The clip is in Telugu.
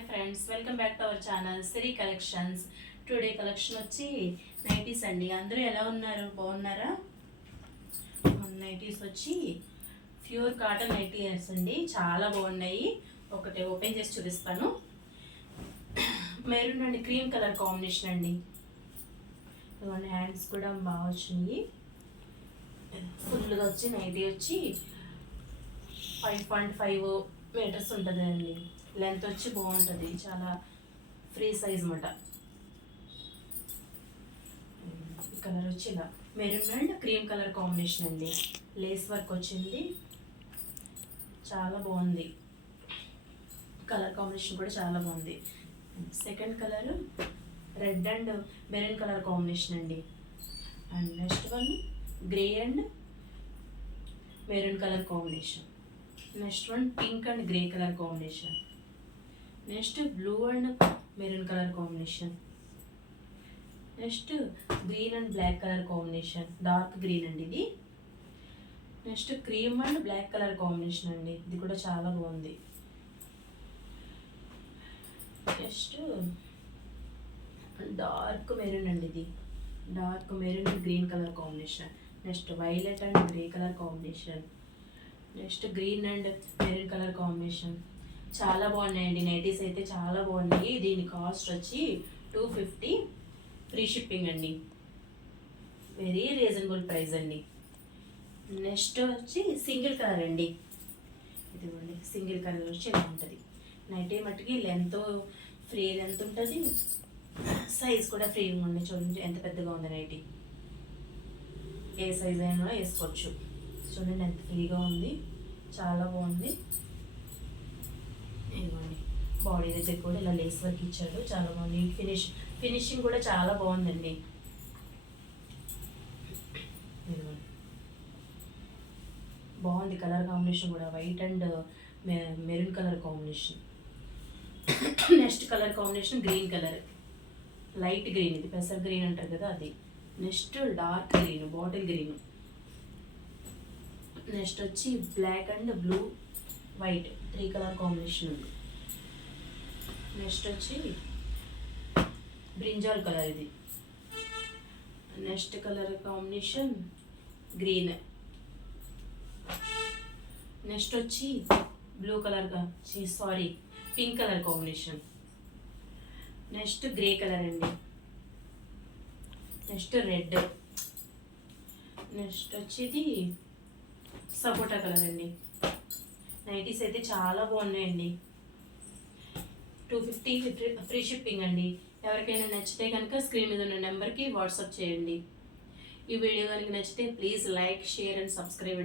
Hi friends, welcome back to our channel Siri collections. Today collection వచ్చి నైటీస్ అండి. అందరూ ఎలా ఉన్నారు? బాగున్నారా? నైటీస్ వచ్చి ప్యూర్ కాటన్ నైటీస్ అండి, చాలా బాగున్నాయి. ఒకటి ఓపెన్ చేసి చూపిస్తాను. మెరూన్ అండి, క్రీమ్ కలర్ కాంబినేషన్ అండి. ఇవన్నీ హ్యాండ్స్ కూడా బాగా వచ్చినాయి. ఫుల్గా వచ్చి నైటీ వచ్చి 5.5 మీటర్స్ ఉంటుంది అండి. లెంత్ వచ్చి బాగుంటుంది, చాలా ఫ్రీ సైజ్ అన్నమాట. కలర్ వచ్చి ఇలా maroon and cream colour combination అండి. లేస్ వర్క్ వచ్చింది, చాలా బాగుంది. కలర్ కాంబినేషన్ కూడా చాలా బాగుంది. Second colour red and maroon colour combination అండి. And next one grey and maroon colour combination. Next one pink and grey colour combination. Next blue and maroon colour combination. Next green and black colour combination, dark green అండి ఇది. Next cream and black colour combination అండి, ఇది కూడా చాలా బాగుంది. నెక్స్ట్ డార్క్ మెరూన్ అండి, ఇది dark maroon and green colour combination. Next violet and grey colour combination. Next green and maroon colour combination. చాలా బాగున్నాయండి నైటీస్ అయితే, చాలా బాగున్నాయి. దీని కాస్ట్ వచ్చి 250, ఫ్రీ షిప్పింగ్ అండి. వెరీ రీజనబుల్ ప్రైస్ అండి. నెక్స్ట్ వచ్చి సింగిల్ కలర్ అండి. ఇదిగోండి సింగిల్ కలర్ వచ్చి ఇలా ఉంటుంది. నైటీ మట్టుకి లెంత్ ఫ్రీ లెంత్ ఉంటుంది, సైజ్ కూడా ఫ్రీగా ఉంది. చూడండి ఎంత పెద్దగా ఉంది నైటీ. ఏ సైజ్ అయినా వేసుకోవచ్చు. చూడండి ఎంత ఫ్రీగా ఉంది, చాలా బాగుంది. ఇదిగోండి బాడీ దగ్గర కూడా ఇలా లేస్ వర్క్ ఇచ్చాడు, చాలా బాగుంది. ఫినిషింగ్ కూడా చాలా బాగుందండి. ఇదిగోండి బాగుంది కలర్ కాంబినేషన్ కూడా, white and maroon colour combination. Next colour combination green colour, light green, ఇది పెసర్ గ్రీన్ అంటారు కదా అది. Next dark green, bottle green. Next వచ్చి black and blue white, 3 colour combination ఉంది. నెక్స్ట్ వచ్చి బ్రింజాల్ కలర్ ఇది. Next colour combination green. Next వచ్చి blue colour, pink colour combination. Next grey colour అండి. Next red. నెక్స్ట్ వచ్చేది సపోటా కలర్ అండి. నైటీస్ అయితే చాలా బాగున్నాయండి. 250 ఫ్రీ షిప్పింగ్ అండి. ఎవరికైనా నచ్చితే కనుక స్క్రీన్ మీద ఉన్న నెంబర్కి వాట్సాప్ చేయండి. ఈ వీడియో కనుక నచ్చితే please like, share and subscribe.